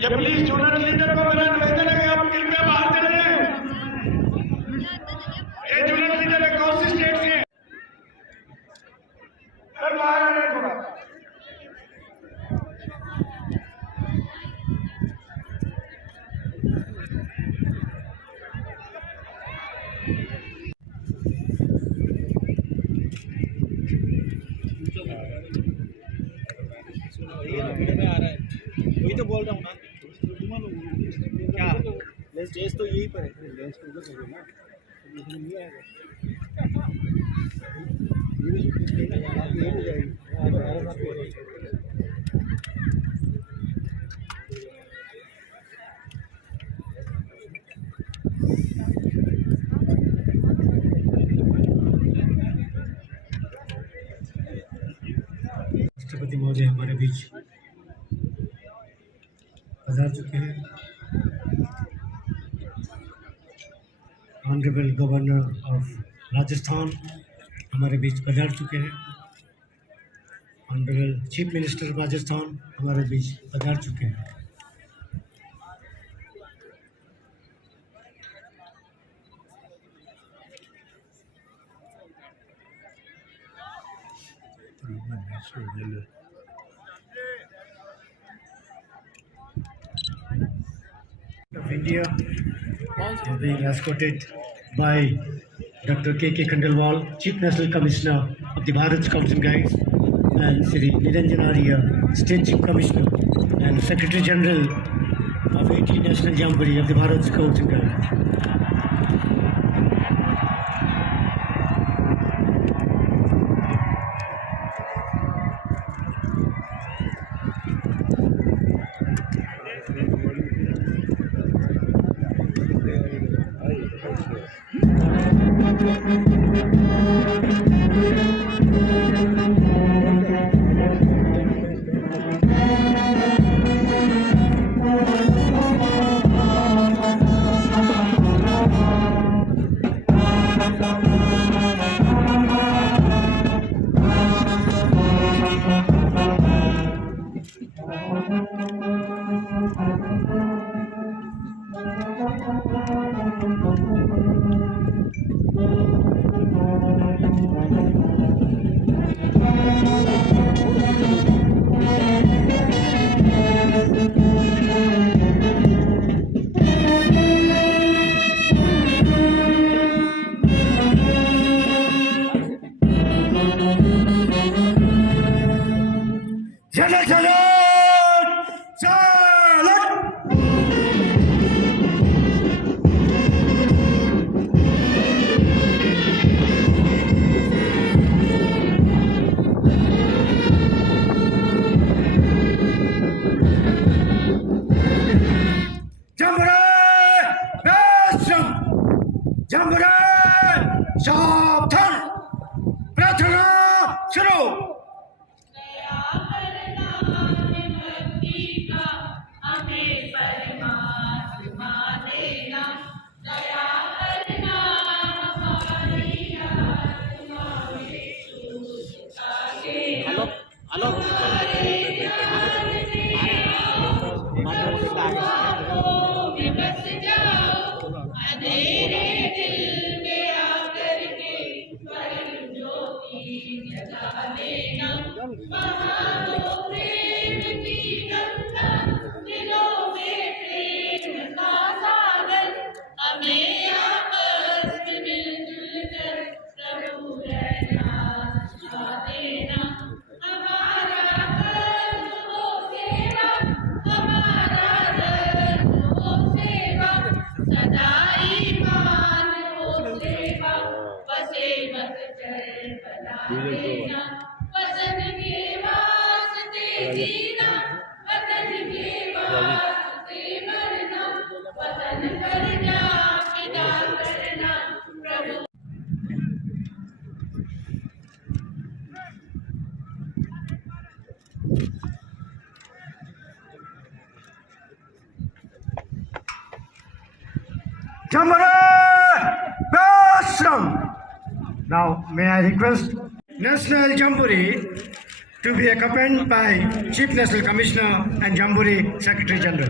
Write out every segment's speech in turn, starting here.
ये please student leader को मेरा निवेदन है कि आप कृपया बाहर चले जाएं। ये स्टूडेंट लीडर है कौन सी स्टेट से है? सर बाहर आ रहे थोड़ा। वही तो बोल रहा हूँ ना क्या लेस डेज तो यही पर है लेस तो उधर है ना नहीं आएगा ये भी ये हो जाएगी राष्ट्रपति महोदय हमारे बीच पधार चुके हैं। ऑनरेबल गवर्नर ऑफ राजस्थान हमारे बीच पधार चुके हैं। ऑनरेबल चीफ मिनिस्टर राजस्थान हमारे बीच पधार चुके हैं। of India is being escorted by Dr. K.K. Khandelwal, Chief National Commissioner of the Bharat Scouts and Guides, and Sri Niranjan Arya, State Chief Commissioner and Secretary General of 18 National Jamboree of the Bharat Scouts and Guides. Jambore! Bashram! Now, may I request National Jamboree to be accompanied by Chief National Commissioner and Jamboree Secretary General.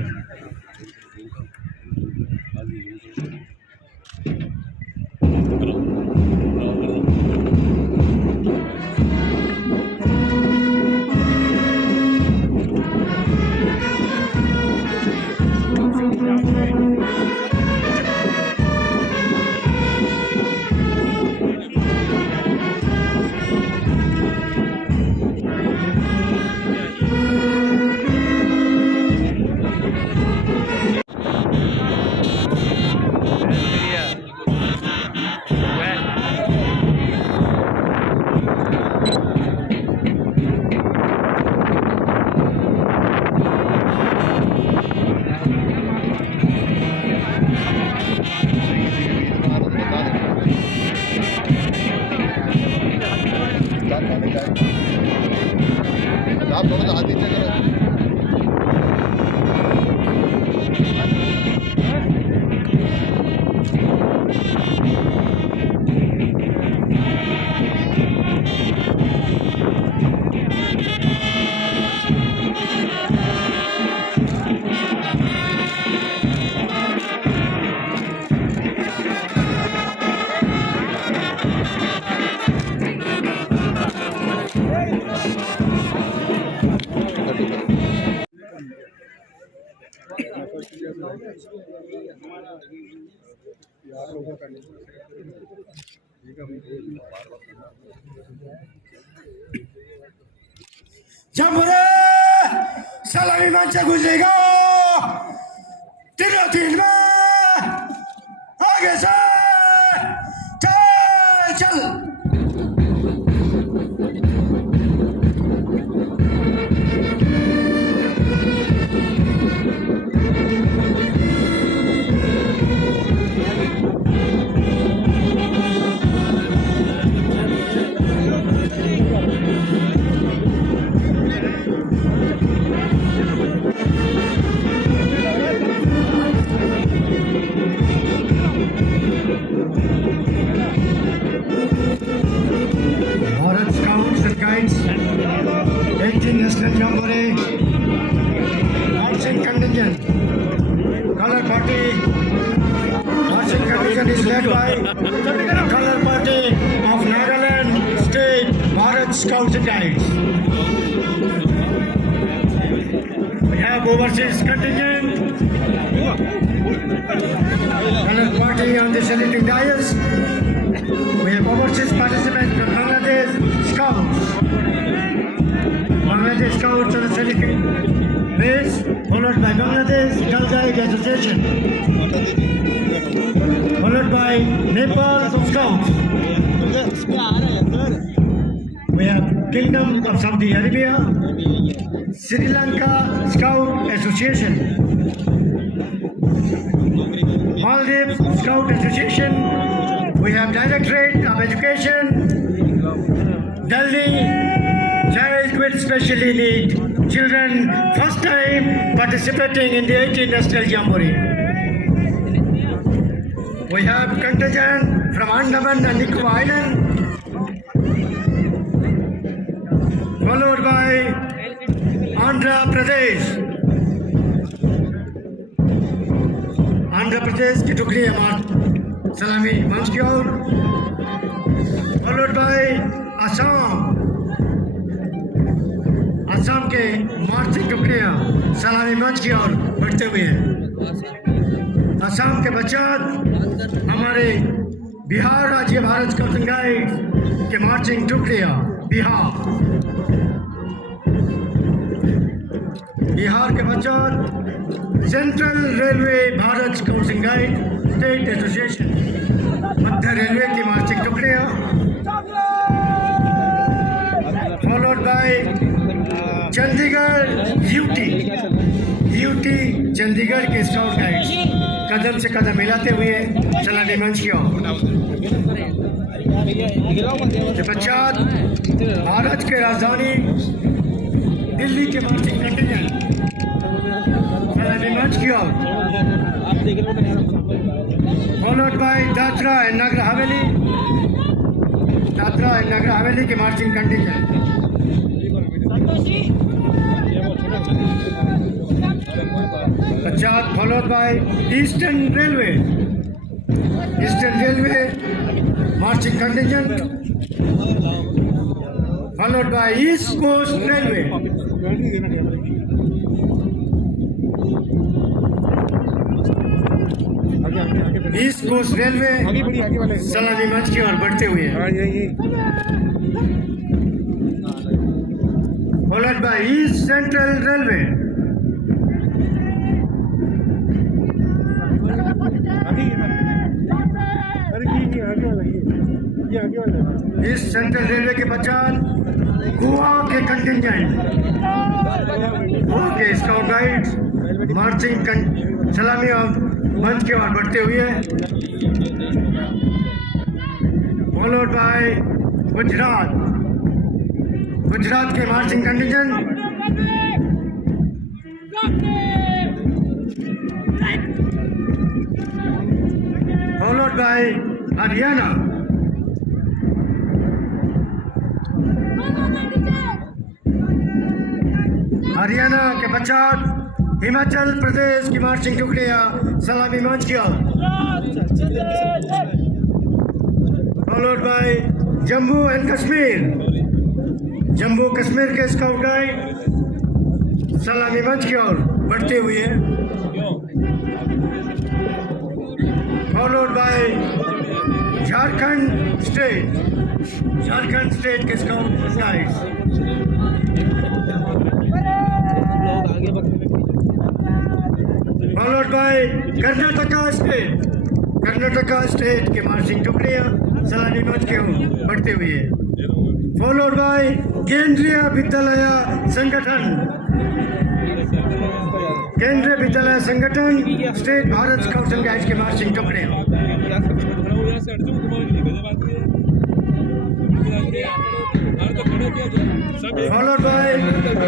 आप थोड़ा सा हाथ नीचे करो। Jambore! Salami mancha गुजरेगा तीनों तीन में आगे से चल चल Bharat Scouts and Guides, 18 National Jamboree, marching contingent, Color Party, marching contingent is led by Color Party of Nagaland State, Bharat Scouts and Guides. We have overseas contingent, Color Party on the saluting dais. We have overseas participants from Bangladesh Scouts. Bangladesh Scouts on the saluting base, followed by Bangladesh Girl Guide Association, followed by Nepal Scouts. We have Kingdom of Saudi Arabia, Sri Lanka Scout Association, Maldives Scout Association. We have Directorate of Education, Delhi, Child with Special Need Children, first time participating in the 18th National Jamboree. We have contingent from Andaman and Nicobar Island, followed by Andhra Pradesh. Andhra Pradesh की टुकड़ी हमारी सलामी मंच की ओर, followed by Assam के marching टुकड़ियां सलामी मंच की ओर बढ़ते हुए हैं। असम के पश्चात हमारे बिहार राज्य भारत स्काउट्स एंड गाइड्स के मार्चिंग टुकड़ियां बिहार के पश्चात central railway Bharat scouts and guide state association मध्य रेलवे की मार्चिंग टुकड़ियां, followed by Chandigarh UT Chandigarh के स्काउट गाइड्स कदम से कदम मिलाते हुए सलामी मंच की ओर। के पश्चात भारत के राजधानी दिल्ली के मार्चिंग कंटिजेंट सलामी मंच की ओर, followed by Dadra and Nagar Haveli. Dadra and Nagar Haveli के marching contingent. Punjab followed by Eastern Railway. Eastern Railway marching contingent. Followed by East Coast Railway. East Coast Railway सलामी मंच की ओर बढ़ते हुए followed by East Central Railway East Central Railway के पश्चात गोवा के कंटिंजेंट के स्काउट गाइड्स मार्चिंग सलामी और मंच की ओर बढ़ते हुए फॉलोड बाय गुजरात के marching contingent followed by Haryana के पश्चात हिमाचल प्रदेश की मार्चिंग टुकड़ियां सलामी मंच की ओर followed by Jammu and Kashmir के स्काउट गाइड सलामी मंच की ओर बढ़ते हुए फॉलोड बाय झारखंड स्टेट के scout guide followed by Karnataka state के मार्चिंग टुकड़ियां सलामी मंच की ओर बढ़ते हुए फॉलोड बाय केंद्रीय विद्यालय संगठन स्टेट भारत स्काउट्स एंड गाइड्स के मार्चिंग टुकड़ियां followed by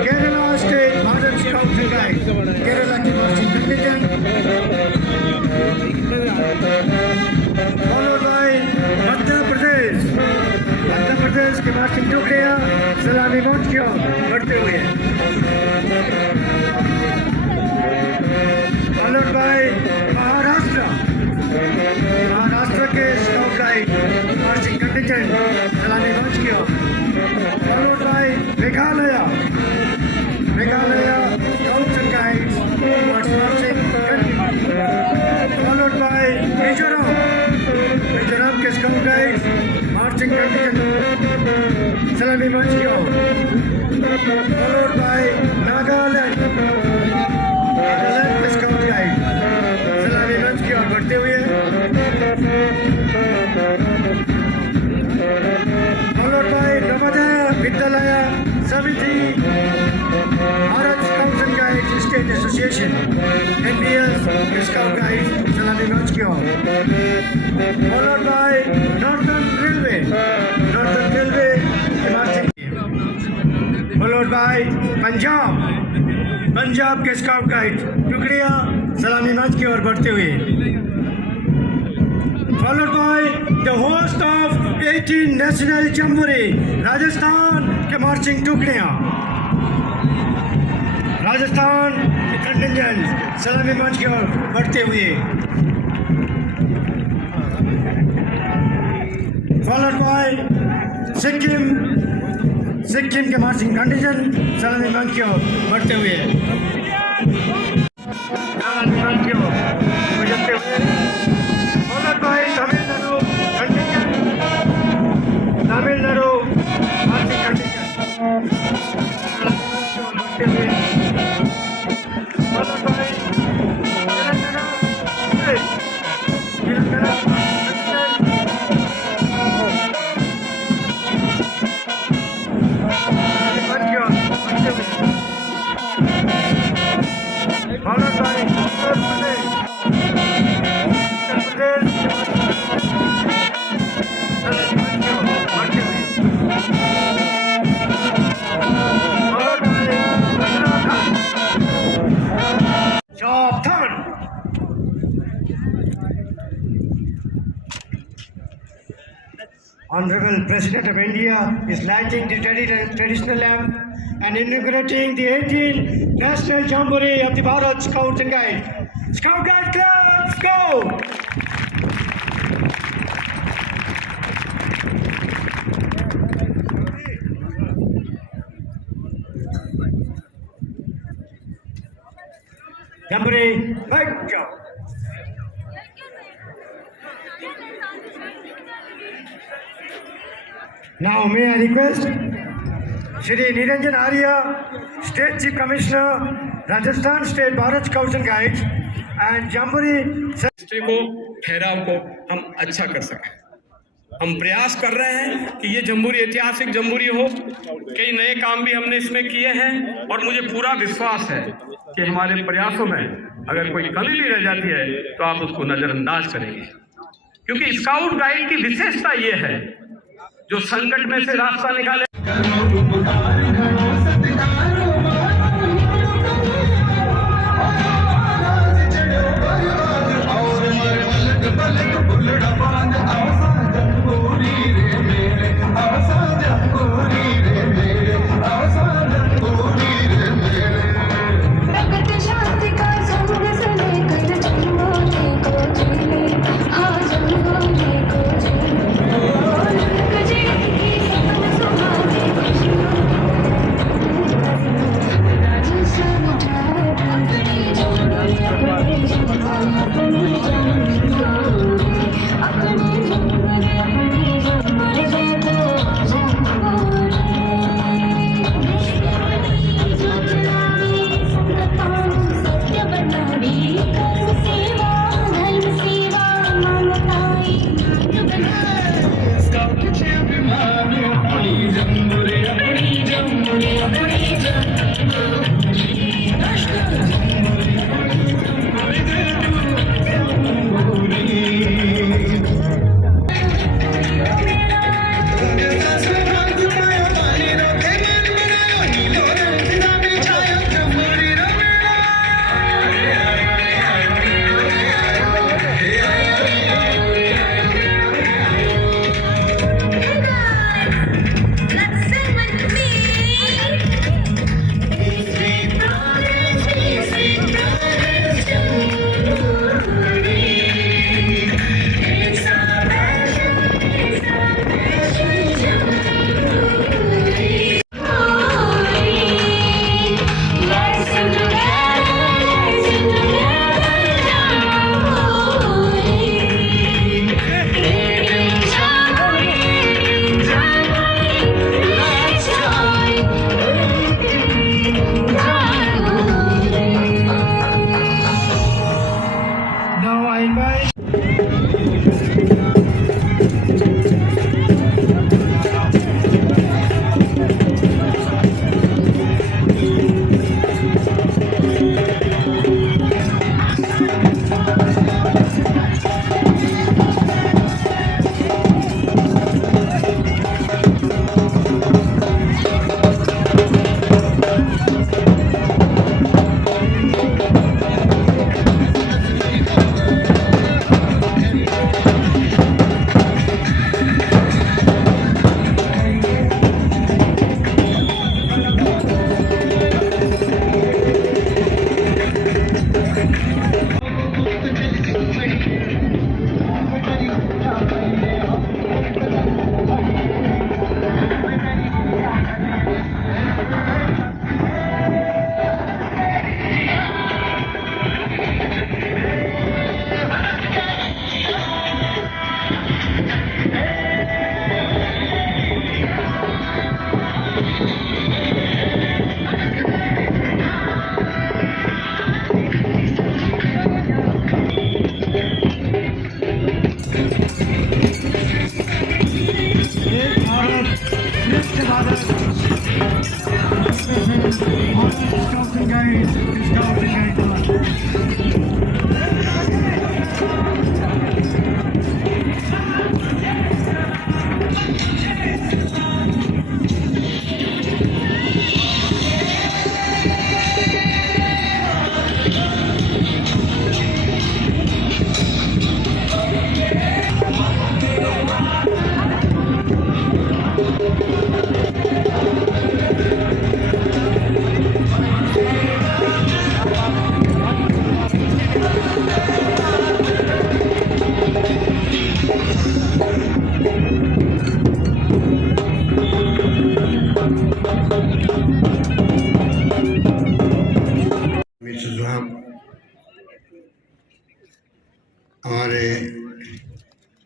Kerala State Modern Scouts and Guides, Kerala की marching contingent, followed by Madhya प्रदेश की marching टुकड़ियां सलामी मंच की ओर बढ़ते हुए followed by महाराष्ट्र के स्काउट गाइड मार्चिंग कंटिंजेंट सलामी मंच की ओर followed by Meghalaya Scouts and Guides marching followed by Mizoram के Scout Guides marching contingent सलामी मंच की ओर followed by Nagaland के Scout Guides सलामी मंच की ओर बढ़ते हुए followed by Navodaya Vidyalaya Samiti Bharat Scouts and Guides State Association NBS Scout Guides Salami Manch ki oor followed by Northern Railway followed by Punjab के Scout Guides टुकड़ियां सलामी मंच की ओर बढ़ते हुए followed by the host of 18 National Jamboree Rajasthan के marching टुकड़ियां राजस्थान के कंटिंजेंट सलामी मंच की ओर बढ़ते हुए followed by सिक्किम के मार्चिंग कंटिंजेंट सलामी मंच की ओर बढ़ते हुए सलामी मंच की ओर गुजरते हुए followed by Tamil Nadu marching contingent followed by Telangana followed by Honorable President of India is lighting the traditional lamp and inaugurating the 18th National Jamboree of the Bharat Scouts and Guides. Scout Guide Clubs, go! Jamboree, right, go! Now may I request Shri Niranjan Arya, State Chief Commissioner, Rajasthan State Bharat Scouts and Guides and Jamboree history को ठहराव को हम अच्छा कर सकें। हम प्रयास कर रहे हैं कि ये जम्बूरी ऐतिहासिक जम्बूरी हो। कई नए काम भी हमने इसमें किए हैं और मुझे पूरा विश्वास है कि हमारे प्रयासों में अगर कोई कमी भी रह जाती है तो आप उसको नजरअंदाज करेंगे, क्योंकि स्काउट गाइड की विशेषता ये है जो संकट में से रास्ता निकाले।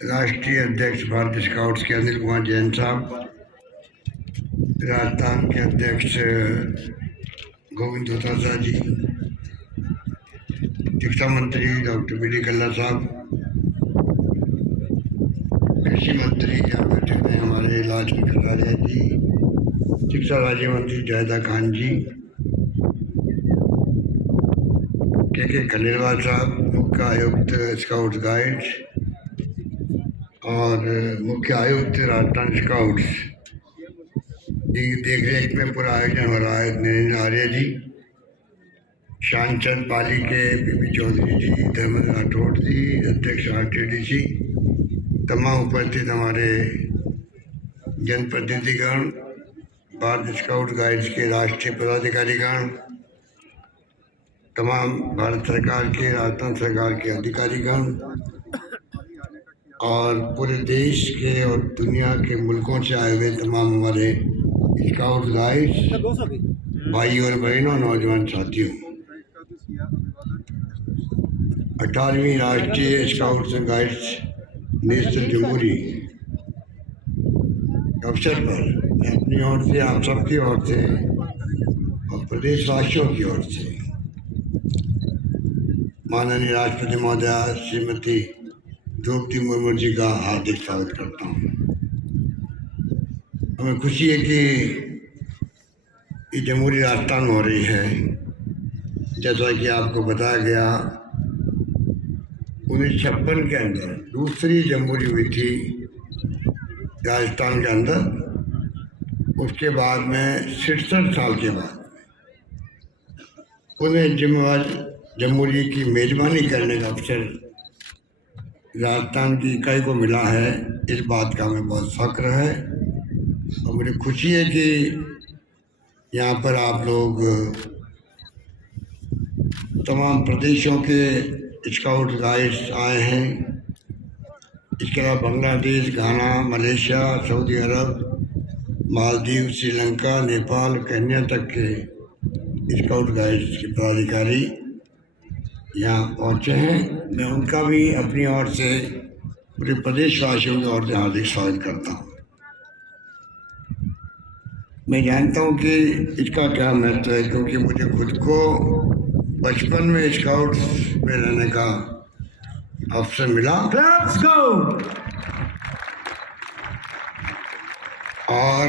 राष्ट्रीय अध्यक्ष भारतीय स्काउट्स के अनिल कुमार जैन साहब, राजस्थान के अध्यक्ष गोविंद दोतात्रा जी, शिक्षा मंत्री डॉक्टर बी डी कल्ला साहब, कृषि मंत्री यहाँ बैठे हैं हमारे लालचंद कटारिया जी, शिक्षा राज्य मंत्री जायदा खान जी, के खंडेलवाल साहब, मुख्य आयुक्त स्काउट्स गाइड्स और मुख्य आयुक्त राजस्थान स्काउट्स की देखरेख में पूरा आयोजन हो रहा है, नरेंद्र आर्य जी, शानचंद पाली के पीपी चौधरी जी, धर्मेंद्र राठौड़ जी, अध्यक्ष RTDC, तमाम उपस्थित हमारे जनप्रतिनिधिगण, भारत स्काउट गाइड्स के राष्ट्रीय पदाधिकारीगण, तमाम भारत सरकार के, राजस्थान सरकार के अधिकारीगण और पूरे देश के और दुनिया के मुल्कों से आए हुए तमाम हमारे स्काउट गाइड्स भाई और बहनों, नौजवान साथियों, 18वीं राष्ट्रीय स्काउट्स एंड गाइड्स नेशनल जमहूरी के अवसर पर मैं अपनी ओर से, आप सबकी ओर से और प्रदेशवासियों की ओर से माननीय राष्ट्रपति महोदया श्रीमती द्रौपदी मुर्मू जी का हार्दिक स्वागत करता हूँ। हमें खुशी है कि ये जमहूरी राजस्थान में हो रही है। जैसा कि आपको बताया गया, 1956 के अंदर दूसरी जमहूरी हुई थी राजस्थान के अंदर। उसके बाद में 67 साल के बाद उन्हें जमहूरी की मेज़बानी करने का अवसर राजस्थान की इकाई को मिला है। इस बात का हमें बहुत फख्र है और मुझे खुशी है कि यहाँ पर आप लोग तमाम प्रदेशों के स्काउट गाइड्स आए हैं। इसके अलावा बांग्लादेश, घाना, मलेशिया, सऊदी अरब, मालदीव, श्रीलंका, नेपाल, केन्या तक के स्काउट गाइड्स के पदाधिकारी यहाँ पहुँचे हैं। मैं उनका भी अपनी ओर से, पूरे प्रदेशवासियों की ओर से हार्दिक स्वागत करता हूँ। मैं जानता हूँ कि इसका क्या महत्व है, क्योंकि मुझे खुद को बचपन में स्काउट्स में रहने का अवसर मिला। Let's go! और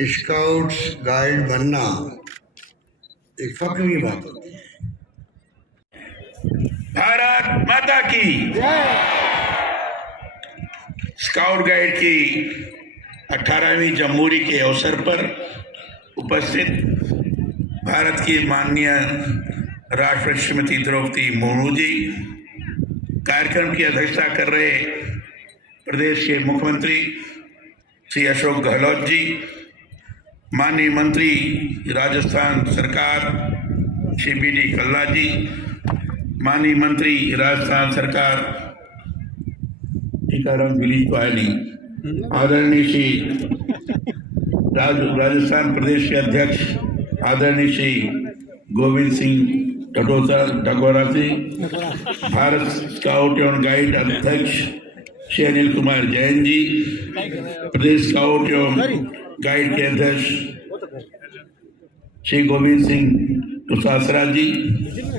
स्काउट्स गाइड बनना एक फख्र की बात होती है। भारत माता की स्काउट गाइड की 18वीं जमहूरी के अवसर पर उपस्थित भारत की माननीय राष्ट्रपति श्रीमती द्रौपदी मुर्मू जी, कार्यक्रम की अध्यक्षता कर रहे प्रदेश के मुख्यमंत्री श्री अशोक गहलोत जी, माननीय मंत्री राजस्थान सरकार श्री BD कल्ला जी, माननीय मंत्री राजस्थान सरकार टीकाराम गिली तो आए नहीं, आदरणीय श्री राजस्थान प्रदेश के अध्यक्ष आदरणीय श्री गोविंद सिंह डगोरा जी, भारत स्काउट एवं गाइड अध्यक्ष श्री अनिल कुमार जैन जी, प्रदेश स्काउट एवं गाइड के अध्यक्ष श्री गोविंद सिंह दोतात्रा जी,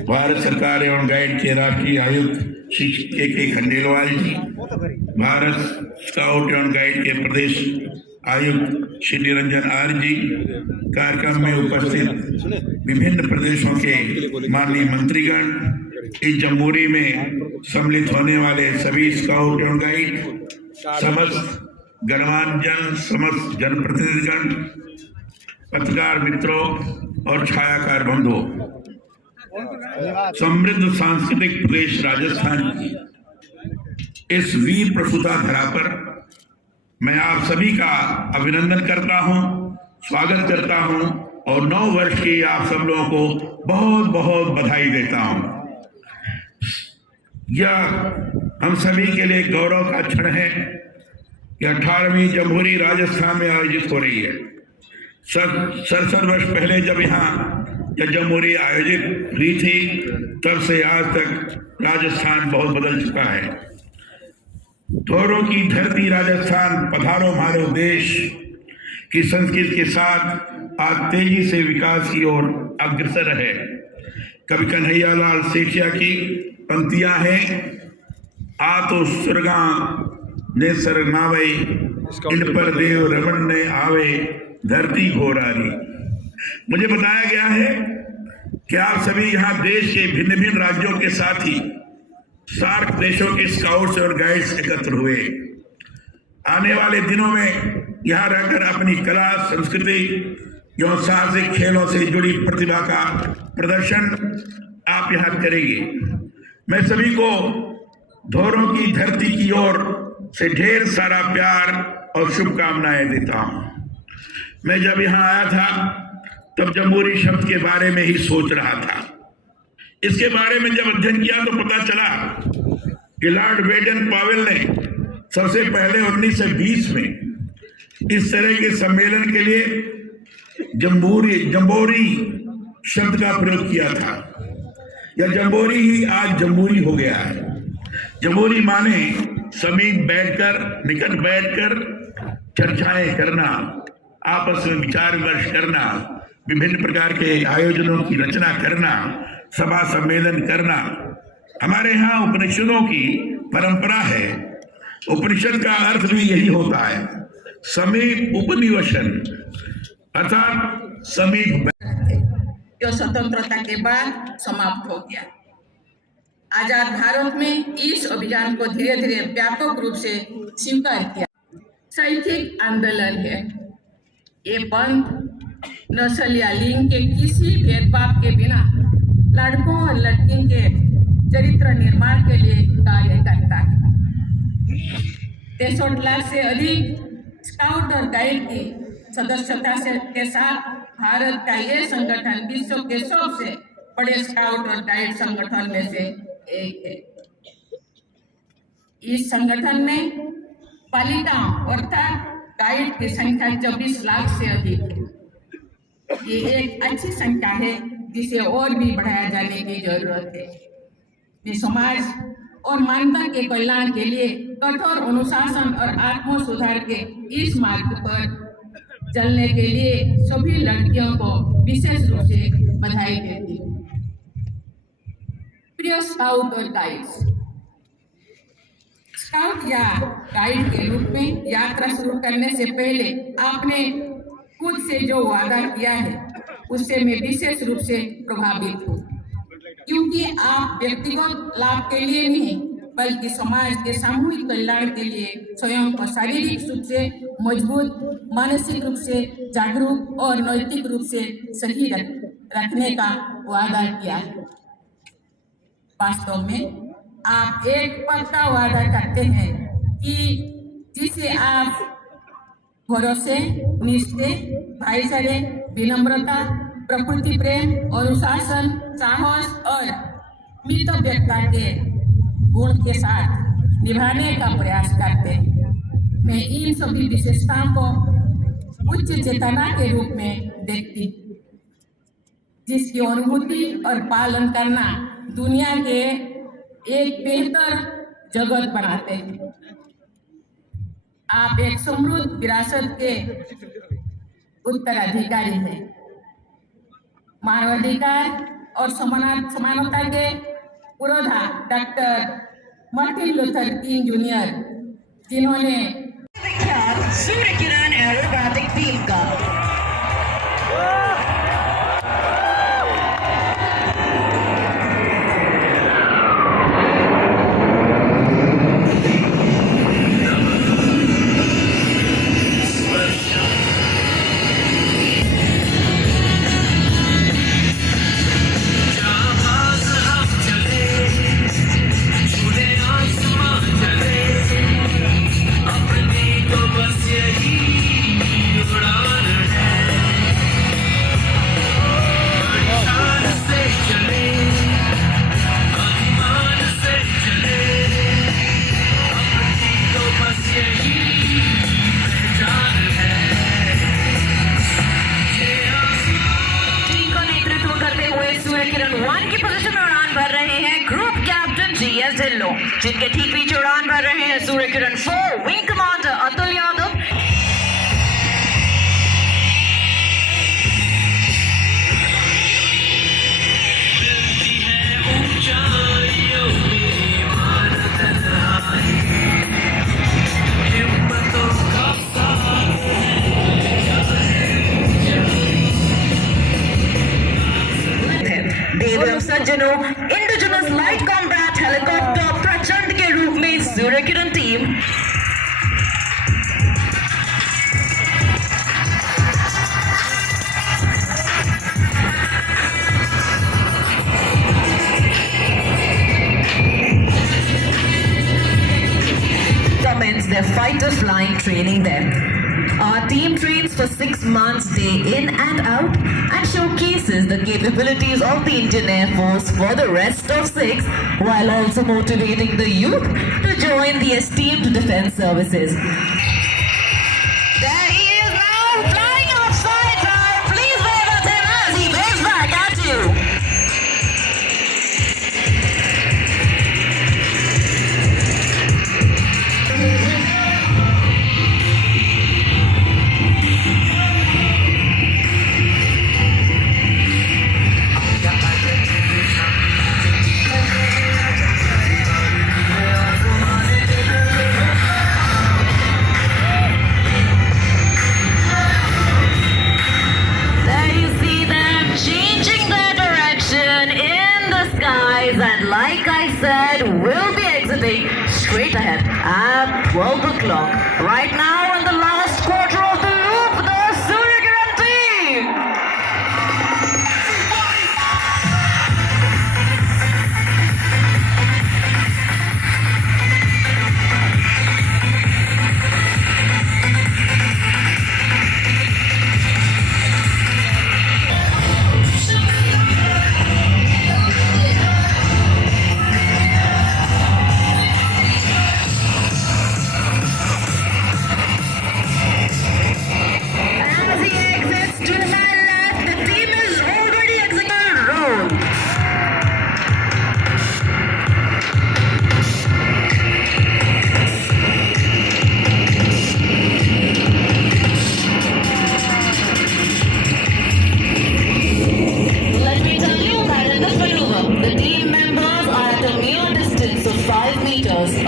भारत सरकार एवं गाइड के राष्ट्रीय आयुक्त श्री के खंडेलवाल जी, भारत स्काउट एवं गाइड के प्रदेश आयुक्त श्री निरंजन आर्य जी, कार्यक्रम में उपस्थित विभिन्न प्रदेशों के माननीय मंत्रीगण, इस जमहूरी में सम्मिलित होने वाले सभी स्काउट एवं गाइड, समस्त गणमान्यजन, समस्त जनप्रतिनिधिगण, पत्रकार मित्रों और छायाकार बंधुओं, समृद्ध सांस्कृतिक प्रदेश राजस्थान की इस वीर प्रसूता धरा पर मैं आप सभी का अभिनंदन करता हूं, स्वागत करता हूं और 9 वर्ष की आप सब लोगों को बहुत बहुत बधाई देता हूं। यह हम सभी के लिए गौरव का क्षण है कि 18वीं जमहूरी राजस्थान में आयोजित हो रही है। 67 वर्ष पहले जब यहाँ जब जम्बूरी आयोजित हुई थी तब से आज तक राजस्थान बहुत बदल चुका है। थोरों की धरती राजस्थान पधारो मारो देश की संस्कृति के साथ आज तेजी से विकास की ओर अग्रसर है। कवि कन्हैयालाल सेठिया की पंक्तियां हैं, आ तो सुरगा ने सर नावे, इन पर देव रमन ने आवे, धरती घोरारी। मुझे बताया गया है कि आप सभी यहाँ देश के भिन्न भिन्न राज्यों के साथ ही सार्क देशों के स्काउट्स और गाइड्स एकत्र हुए। आने वाले दिनों में यहाँ रहकर अपनी कला, संस्कृति एवं साहसिक खेलों से जुड़ी प्रतिभा का प्रदर्शन आप यहाँ करेंगे। मैं सभी को धोरों की धरती की ओर से ढेर सारा प्यार और शुभकामनाएं देता हूँ। मैं जब यहाँ आया था तब जम्बूरी शब्द के बारे में ही सोच रहा था। इसके बारे में जब अध्ययन किया तो पता चला कि लॉर्ड बेडन पावेल ने सबसे पहले 1920 में इस तरह के सम्मेलन के लिए जम्बोरी शब्द का प्रयोग किया था। यह जम्बोरी ही आज जम्बूरी हो गया है। जम्बूरी माने समीप बैठकर, निकट बैठकर चर्चाएं करना, आपस में विचार विमर्श करना, विभिन्न प्रकार के आयोजनों की रचना करना, सभा सम्मेलन करना। हमारे यहाँ उपनिषदों की परंपरा है। उपनिषद का अर्थ भी यही होता है, समीप उपनिवेशन, अर्थात समीप। जो स्वतंत्रता के बाद समाप्त हो गया। आजाद भारत में इस अभियान को धीरे धीरे व्यापक रूप से स्वीकार किया। शैक्षिक आंदोलन है। ये बंद नस्ल या लिंग के किसी भेदभाव के बिना लड़कों और लड़कियों के चरित्र निर्माण के लिए कार्य करता है। 63 लाख से अधिक स्काउट और गाइड की सदस्यता के साथ भारत का ये संगठन विश्व के सबसे बड़े स्काउट और गाइड संगठन में से एक है। इस संगठन में बालिकाओं अर्थात गाइड की संख्या 24 लाख से अधिक है। ये एक अच्छी संख्या है जिसे और भी बढ़ाया जाने की जरूरत है। ये समाज और मानवता के कल्याण के लिए कठोर अनुशासन और आत्म सुधार के इस मार्ग पर चलने के लिए सभी लड़कियों को विशेष रूप से बधाई देती हूँ। प्रिय स्काउट और गाइड्स, स्काउट या गाइड के रूप में यात्रा शुरू करने से पहले आपने खुद से जो वादा किया है उससे मैं विशेष रूप से प्रभावित हूँ, क्योंकि आप व्यक्तिगत लाभ के लिए नहीं बल्कि समाज के सामूहिक कल्याण के लिए स्वयं को शारीरिक रूप से मजबूत, मानसिक रूप से जागरूक और नैतिक रूप से सही रखने का वादा किया है। वास्तव में आप एक पक्का वादा करते हैं कि जिसे आप भरोसे, निष्ठे, भाईचारे, विनम्रता, प्रकृति प्रेम, अनुशासन, साहस और मितव्ययता के गुण के साथ निभाने का प्रयास करते हैं। मैं इन सभी विशेषताओं को उच्च चेतना के रूप में देखती, जिसकी अनुभूति और पालन करना दुनिया के एक बेहतर जगत बनाते हैं। आप एक समृद्ध विरासत के उत्तराधिकारी हैं। मानवाधिकार और समानता के पुरोधा doctor Martin Luther King junior, जिन्होंने सूर्य किरण एरोबैटिक टीम का ढिल्लों, जिनके ठीक पीछे उड़ान भर रहे हैं सूर्य किरण 4 विंग कमांडर अतुल यादव। देवम सज्जनों, इंडिजिनस लाइट कॉम्बैट हेलीकॉप्टर प्रचंड के रूप में सूर्य Kiran team commence their fighter flying training there. Our team trains for 6 months day in and out and showcases the capabilities of the Indian Air Force for the rest of 6 while also motivating the youth to join the esteemed defense services. There he is now flying outside now. Please wave at him as he waves back at you. And like I said, we'll be exiting straight ahead at 12 o'clock. Right now in the last quarter of the loop, the Surya Kiran team.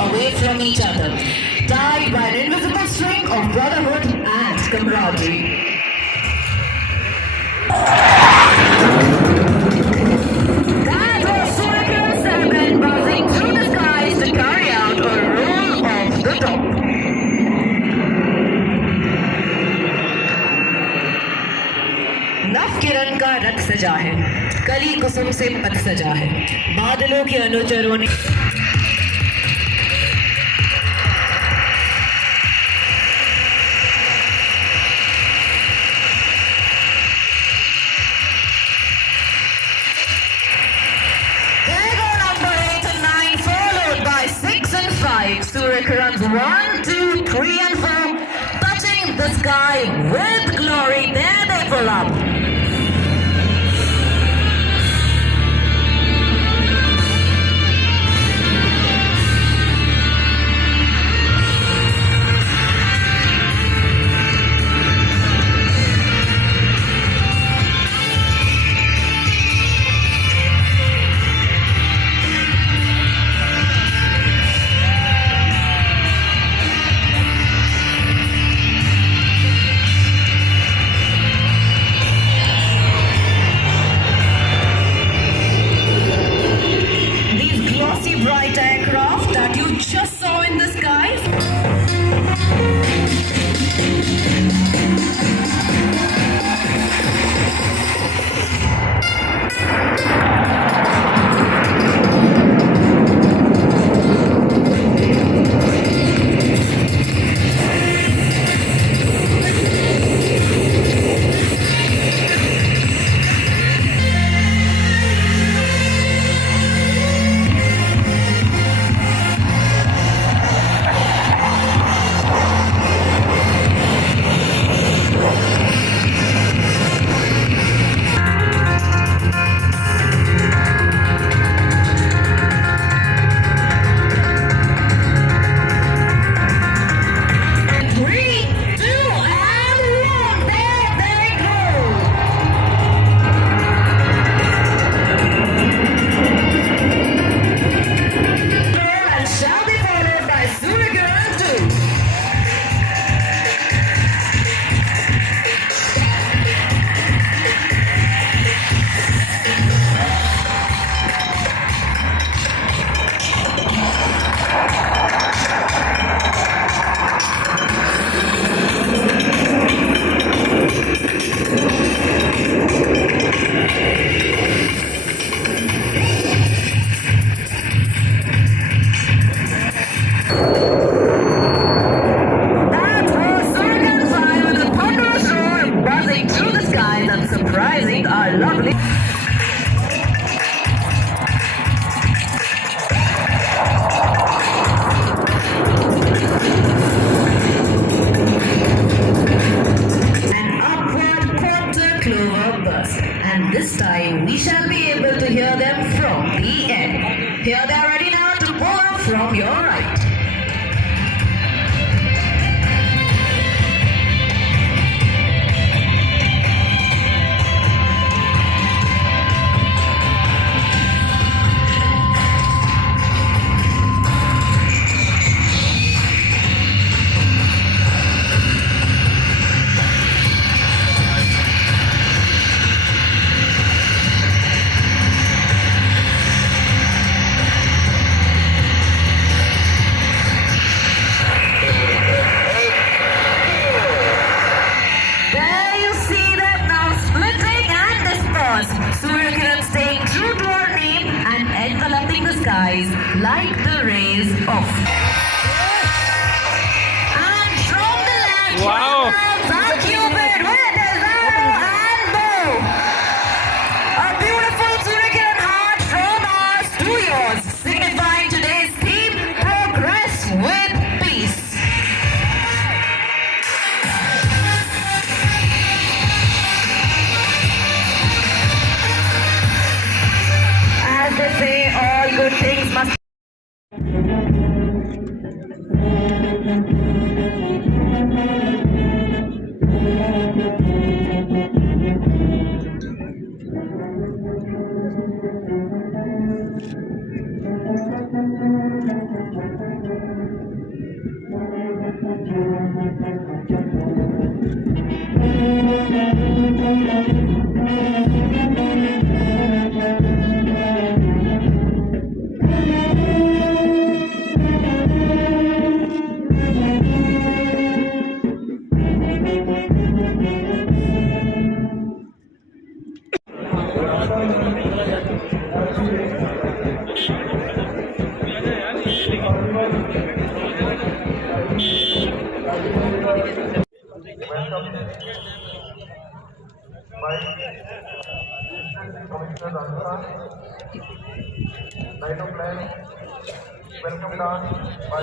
Away from each other, tied by an invisible string of brotherhood and camaraderie. That was Surya Kiran 7 buzzing through the skies to carry out a roll off the top. नव किरण का रथ सजा है, कली कुसुम से पथ सजा है, बादलों के अनुचरों ने Surya Kiran's 1, 2, 3 and 4 touching the sky with glory. There they pull up. Bright aircraft that you just saw in the skies. from your right. There you see them now splitting and dispersed. Suryakiran staying true to our name and enveloping the skies like the rays of. And from the land, Wow. the Cupid with his arrow and bow. A beautiful Suryakiran heart from us to yours, signifying today's theme: progress with peace. As they say, all good things must. Welcome dance by